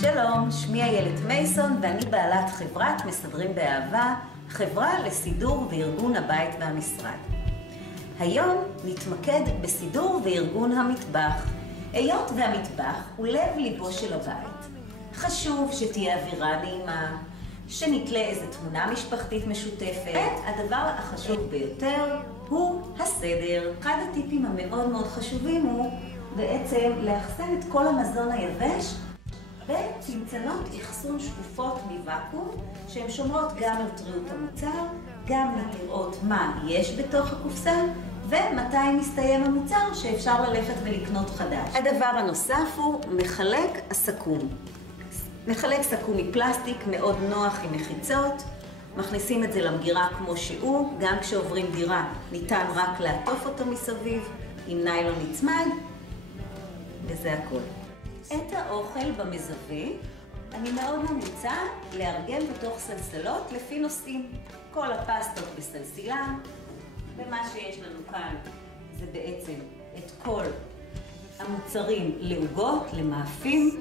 שלום, שמי איילת מייסון ואני בעלת חברת מסדרים באהבה, חברה לסידור וארגון הבית והמשרד. היום נתמקד בסידור וארגון המטבח. היות והמטבח הוא לב ליבו של הבית. חשוב שתהיה אווירה נעימה, שנתלה איזו תמונה משפחתית משותפת. הדבר החשוב ביותר הוא הסדר. אחד הטיפים המאוד מאוד חשובים הוא בעצם לאחסן את כל המזון היבש בצנצנות אחסון שקופות מוואקום, שהן שומרות גם על טריות המוצר, גם לראות מה יש בתוך הקופסה ומתי מסתיים המוצר שאפשר ללכת ולקנות חדש. הדבר הנוסף הוא מחלק הסכו"ם. מחלק סכו"ם מפלסטיק מאוד נוח עם מחיצות, מכניסים את זה למגירה כמו שהוא, גם כשעוברים דירה ניתן רק לעטוף אותו מסביב עם ניילון נצמד, וזה הכל. את האוכל במזווה אני מאוד ממליצה לארגן בתוך סלסלות לפי נושאים. כל הפסטות בסלסילה, ומה שיש לנו כאן זה בעצם את כל המוצרים לעוגות, למאפים,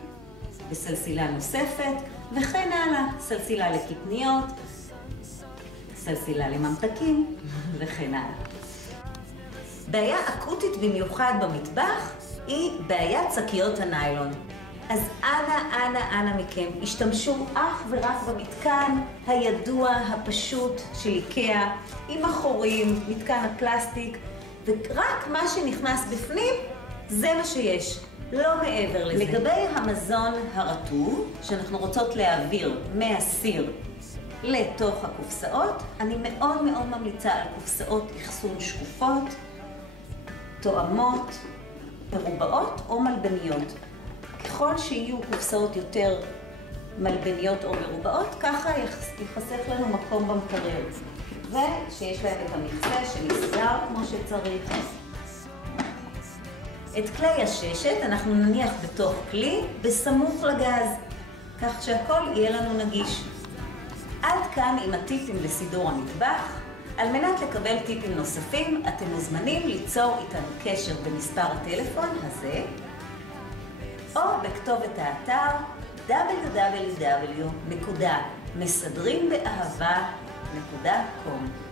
בסלסילה נוספת, וכן הלאה, סלסילה לקטניות, סלסילה לממתקים, וכן הלאה. בעיה אקוטית במיוחד במטבח היא בעיית שקיות הניילון. אז אנא מכם, השתמשו אך ורק במתקן הידוע, הפשוט של איקאה, עם החורים, מתקן הפלסטיק, ורק מה שנכנס בפנים, זה מה שיש, לא מעבר לזה. לגבי המזון הרטוב, שאנחנו רוצות להעביר מהסיר לתוך הקופסאות, אני מאוד ממליצה על קופסאות אחסון שקופות, תואמות, מרובעות או מלבניות. ככל שיהיו קופסאות יותר מלבניות או מרובעות, ככה יחסך לנו מקום במקרר. ושיש להם את המכסה שנסגר כמו שצריך. את כלי הששת אנחנו נניח בתוך כלי בסמוך לגז, כך שהכל יהיה לנו נגיש. עד כאן עם הטיפים לסידור המטבח. על מנת לקבל טיפים נוספים, אתם מוזמנים ליצור איתנו קשר במספר הטלפון הזה, או בכתובת האתר www.מסדריםבאהבה.com.